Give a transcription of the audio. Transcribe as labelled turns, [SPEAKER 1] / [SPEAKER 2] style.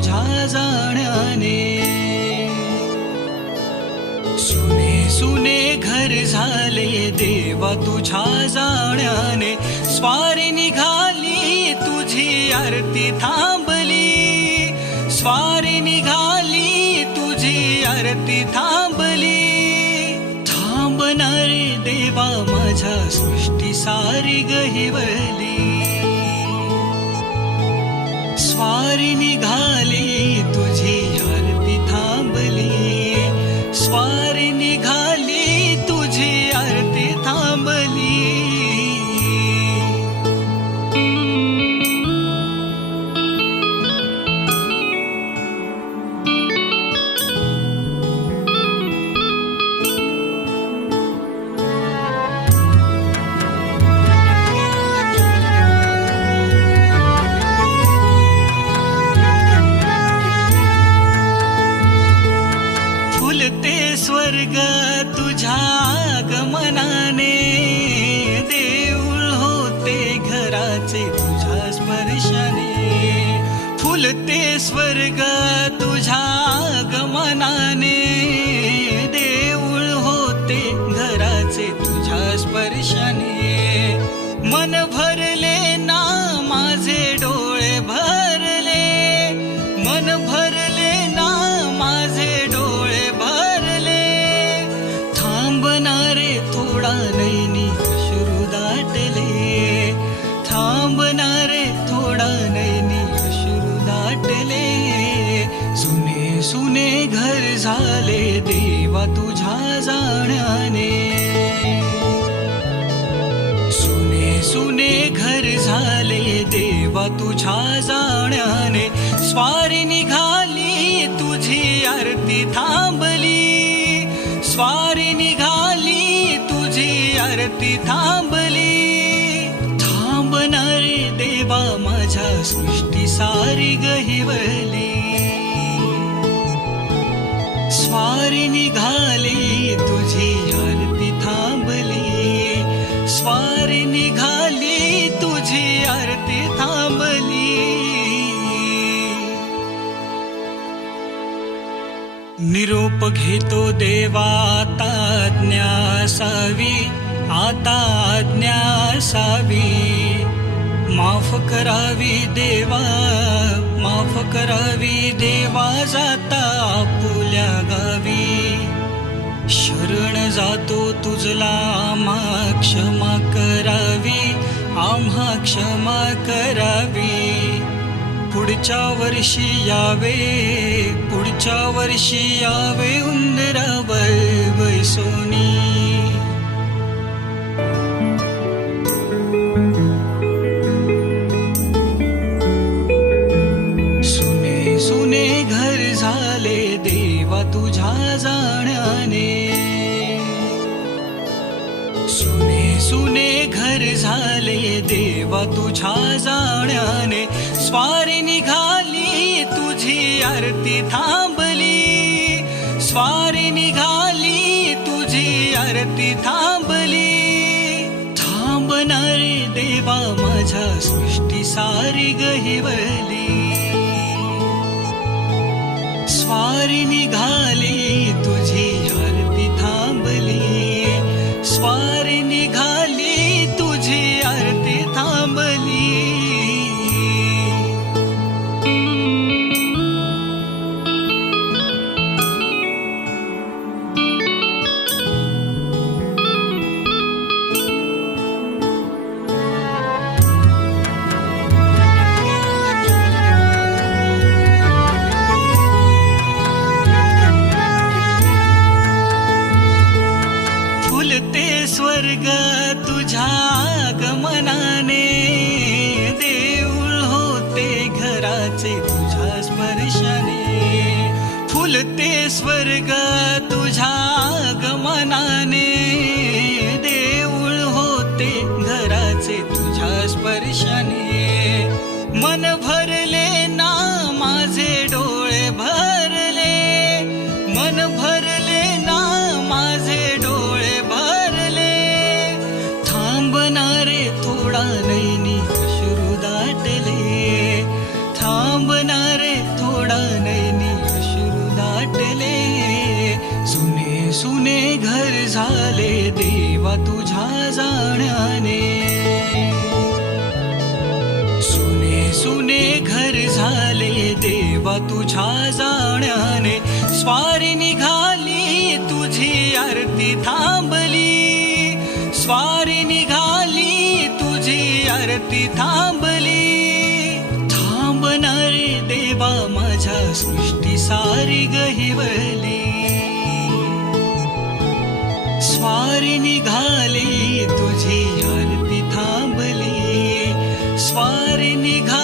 [SPEAKER 1] तुझ्या जाण्याने. सुने सुने घर झाले देवा तुझ्या जाण्याने. स्वारी निघाली तुझी आरती थांबली. स्वारी निघाली तुझी आरती थांबली. थांबणारे देवा माझ्या सृष्टी सारी गहिवली. पारी निघाली तुझी. घराचे तुझ्या स्पर्शाने. फुलते स्वर्ग तुझ्या गमनाने देऊळ होते घराचे तुझ्या स्पर्शाने. मन भरले ना माझे डोळे भरले. मन भरले ना माझे डोळे भरले. थांबणारे थोडा नैनी शुरू दाटले. थांबणारे थोडा नैनी अश्रू दाटले. सुने सुने घर झाले देवा तुझ्या जाण्याने. सुने सुने घर झाले देवा तुझ्या जाण्याने. स्वारी निघाली तुझी आरती थांब सारी गहिवली स्वारी निघाली तुझी आरती थांबली. स्वारी निघाली तुझी आरती थांबली. निरूप घेतो देवा आता आज्ञा असावी आता ज्ञासावी माफ करावी देवा माफ करावी देवा जाता आपुल्या गावी. शरण जातो तुझला आम्हा क्षमा करावी आम्हा क्षमा करावी. पुढच्या वर्षी यावे पुढच्या वर्षी यावे उंदरावर बैसोनी. देवा तुझ्या जाण्याने. सुने सुने घर झाले देवा तुझ्या जाण्याने. स्वारी निघाली तुझी आरती थांबली. स्वारी निघाली तुझी आरती थांबली. थांबणारे देवा माझ्या सृष्टी सारी गहिवली. वारी निघाली तुझी. स्वर्ग तुझ्या गमनाने देऊळ होते घराचे तुझ्या स्पर्शाने. फुलते स्वर्ग तुझ्या गमनाने झाले देवा तुझ्या जाण्याने. सुने सुने घर झाले देवा तुझ्या जाण्याने. स्वारी निघाली तुझी आरती थांबली. स्वारी निघाली तुझी आरती थांबली. थांबणारे देवा माझ्या सृष्टी सारी गहिवली. वारी निघाली तुझी आरती थांबली. स्वारी निघा